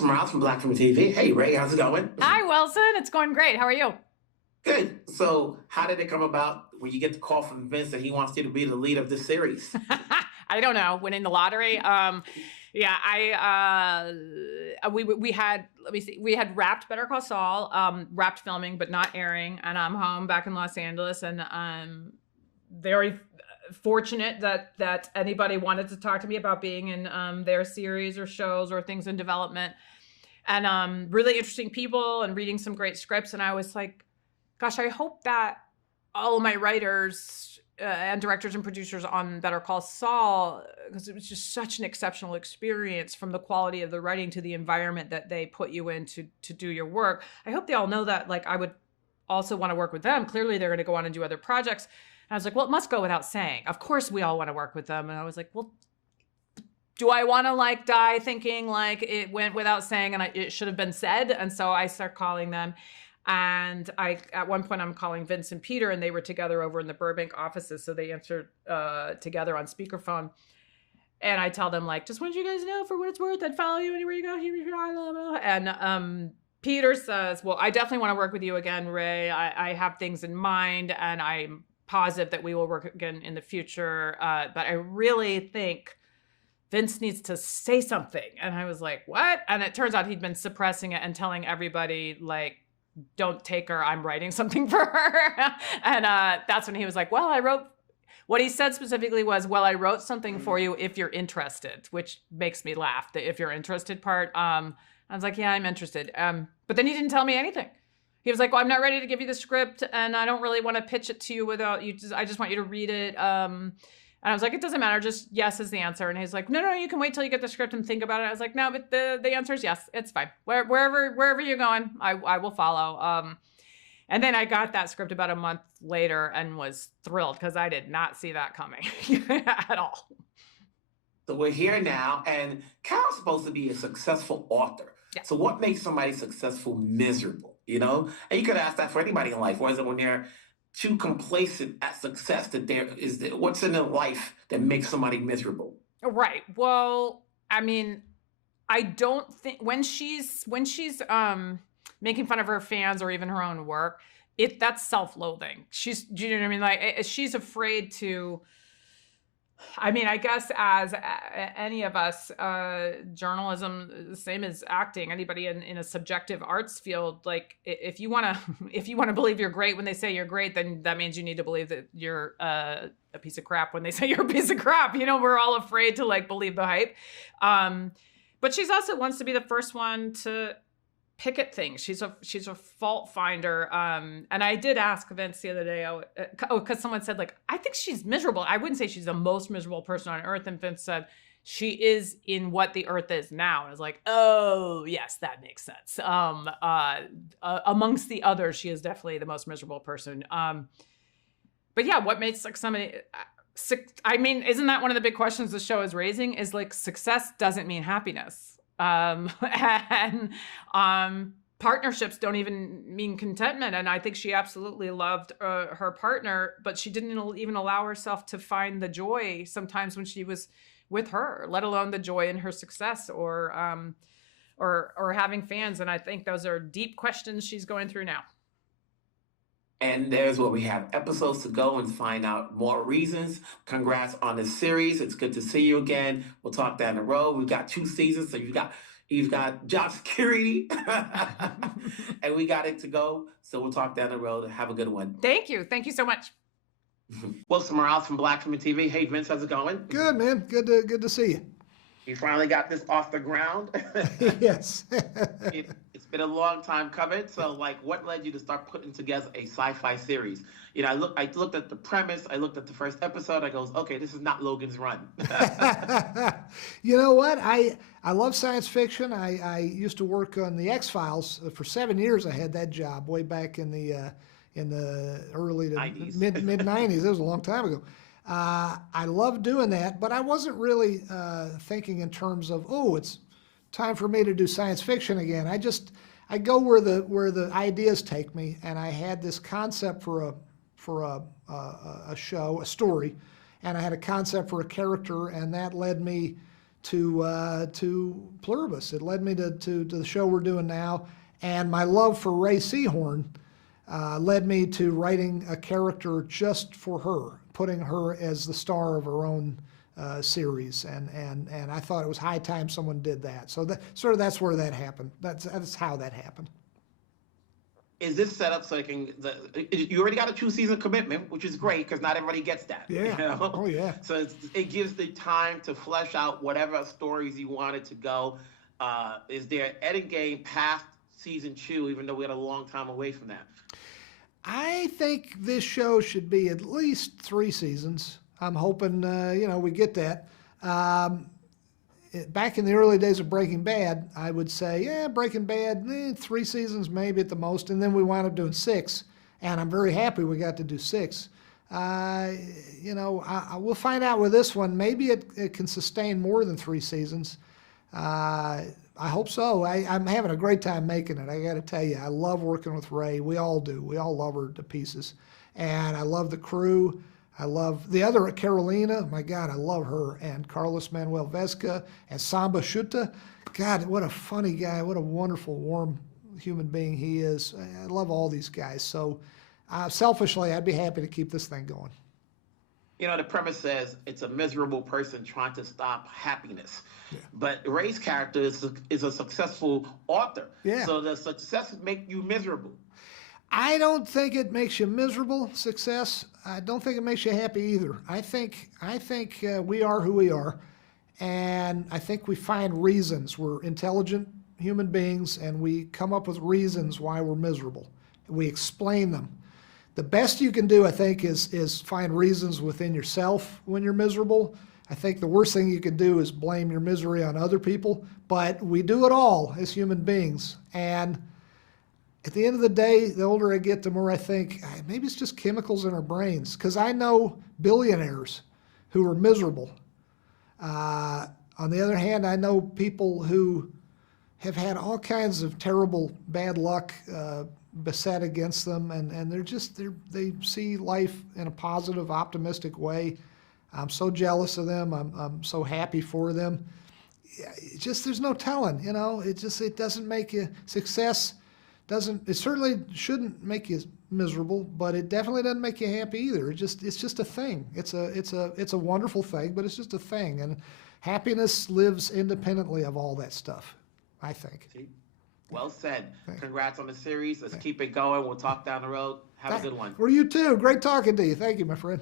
Wilson Morales from Black Film TV. Hey, Ray, how's it going? Hi, Wilson. It's going great. How are you? Good. So, how did it come about when you get the call from Vince that he wants you to be the lead of this series? I don't know. Winning the lottery. Yeah, we had, let me see, we had wrapped Better Call Saul, wrapped filming but not airing, and I'm home back in Los Angeles, and I'm very fortunate that anybody wanted to talk to me about being in their series or shows or things in development, and really interesting people and reading some great scripts, and I was like, gosh, I hope that all of my writers and directors and producers on Better Call Saul, because it was just such an exceptional experience, from the quality of the writing to the environment that they put you in to do your work. I hope they all know that, like, I would also want to work with them. Clearly, they're going to go on and do other projects. And I was like, well, it must go without saying. Of course, we all want to work with them. And I was like, well, do I want to like die thinking like it went without saying and it should have been said? And so I start calling them. And at one point, I'm calling Vince and Peter, and they were together over in the Burbank offices. So they answered together on speakerphone. And I tell them, like, just want you guys to know, for what it's worth, I'd follow you anywhere you go. And Peter says, well, I definitely want to work with you again, Ray. I have things in mind, and I'm positive that we will work again in the future. But I really think Vince needs to say something. And I was like, what? And it turns out he'd been suppressing it and telling everybody, like, don't take her, I'm writing something for her. And that's when he was like, well, I wrote, what he said specifically was, well, I wrote something for you if you're interested, which makes me laugh, the if you're interested part. I was like, yeah, I'm interested. But then he didn't tell me anything. He was like, well, I'm not ready to give you the script, and I don't really want to pitch it to you without you. I just want you to read it. And I was like, it doesn't matter, just yes is the answer. And he's like, no, you can wait till you get the script and think about it. I was like, no, but the answer is yes, it's fine. Wherever you're going, I will follow. And then I got that script about a month later and was thrilled, because I did not see that coming at all. So we're here now, and Carol's supposed to be a successful author. Yeah. So what makes somebody successful miserable, you know? And you could ask that for anybody in life. Or is it when they're too complacent at success that what's in their life that makes somebody miserable? Right. Well, I mean, I don't think when she's making fun of her fans or even her own work, that's self-loathing. Do you know what I mean? Like, she's afraid to, I mean, I guess as any of us, journalism, the same as acting, anybody in a subjective arts field, like, if you want to believe you're great when they say you're great, then that means you need to believe that you're a piece of crap when they say you're a piece of crap. You know, we're all afraid to, like, believe the hype. But she's also wants to be the first one to pick at things. She's a fault finder. And I did ask Vince the other day, because someone said, like, I think she's miserable. I wouldn't say she's the most miserable person on earth. And Vince said, she is in what the earth is now. And I was like, oh, yes, that makes sense. Amongst the others, she is definitely the most miserable person. But yeah, what makes, like, somebody, I mean, isn't that one of the big questions the show is raising, is, like, success doesn't mean happiness. And partnerships don't even mean contentment. And I think she absolutely loved her partner, but she didn't even allow herself to find the joy sometimes when she was with her, let alone the joy in her success or having fans. And I think those are deep questions she's going through now. And there's where we have episodes to go and find out more reasons. Congrats on the series. It's good to see you again. We'll talk down the road. We've got 2 seasons, so you've got job security, and we got it to go. So we'll talk down the road. Have a good one. Thank you. Thank you so much. Wilson Morales from Black Film TV. Hey, Vince, how's it going? Good, man. Good to see you. You finally got this off the ground. Yes. It's been a long time coming. So, like, what led you to start putting together a sci-fi series? You know, I looked at the premise. I looked at the first episode. I goes, okay, this is not Logan's Run. You know what? I love science fiction. I used to work on the X-Files for 7 years. I had that job way back in the early to 90s. mid 90s. It was a long time ago. I loved doing that, but I wasn't really thinking in terms of, oh, it's time for me to do science fiction again. I go where the ideas take me, and I had this concept for a show, a story, and I had a concept for a character, and that led me to Pluribus. It led me to the show we're doing now, and my love for Rhea Seehorn led me to writing a character just for her, putting her as the star of her own series, and I thought it was high time someone did that. So that's where that happened. That's how that happened. Is this set up so you already got a 2-season commitment, which is great because not everybody gets that. Yeah. You know? Oh yeah. So it gives the time to flesh out whatever stories you wanted to go. Is there an ending game past season 2, even though we had a long time away from that? I think this show should be at least 3 seasons. I'm hoping we get that. Back in the early days of Breaking Bad, I would say, yeah, Breaking Bad, 3 seasons maybe at the most, and then we wound up doing 6, and I'm very happy we got to do 6. We'll find out with this one. Maybe it can sustain more than 3 seasons. I hope so. I'm having a great time making it. I got to tell you, I love working with Rhea. We all do. We all love her to pieces, and I love the crew. I love the other Karolina. My God, I love her. And Manuel Vesga and Samba Schutte. God, what a funny guy. What a wonderful, warm human being he is. I love all these guys. So selfishly, I'd be happy to keep this thing going. The premise says it's a miserable person trying to stop happiness. Yeah. But Rhea's character is a successful author. Yeah. So does success make you miserable? I don't think it makes you miserable, success. I don't think it makes you happy either. I think we are who we are, and I think we find reasons. We're intelligent human beings, and we come up with reasons why we're miserable. We explain them. The best you can do, I think, is find reasons within yourself when you're miserable. I think the worst thing you can do is blame your misery on other people, but we do it all as human beings, and at the end of the day, the older I get, the more I think maybe it's just chemicals in our brains. Because I know billionaires who are miserable. On the other hand, I know people who have had all kinds of terrible bad luck beset against them, and they see life in a positive, optimistic way. I'm so jealous of them. I'm so happy for them. There's no telling, It doesn't make you success. It certainly shouldn't make you miserable, but it definitely doesn't make you happy either. It's just a thing. It's a wonderful thing, but it's just a thing. And happiness lives independently of all that stuff, I think. Well said. Congrats on the series. Let's keep it going. We'll talk down the road. Have a good one. Well, you too. Great talking to you. Thank you, my friend.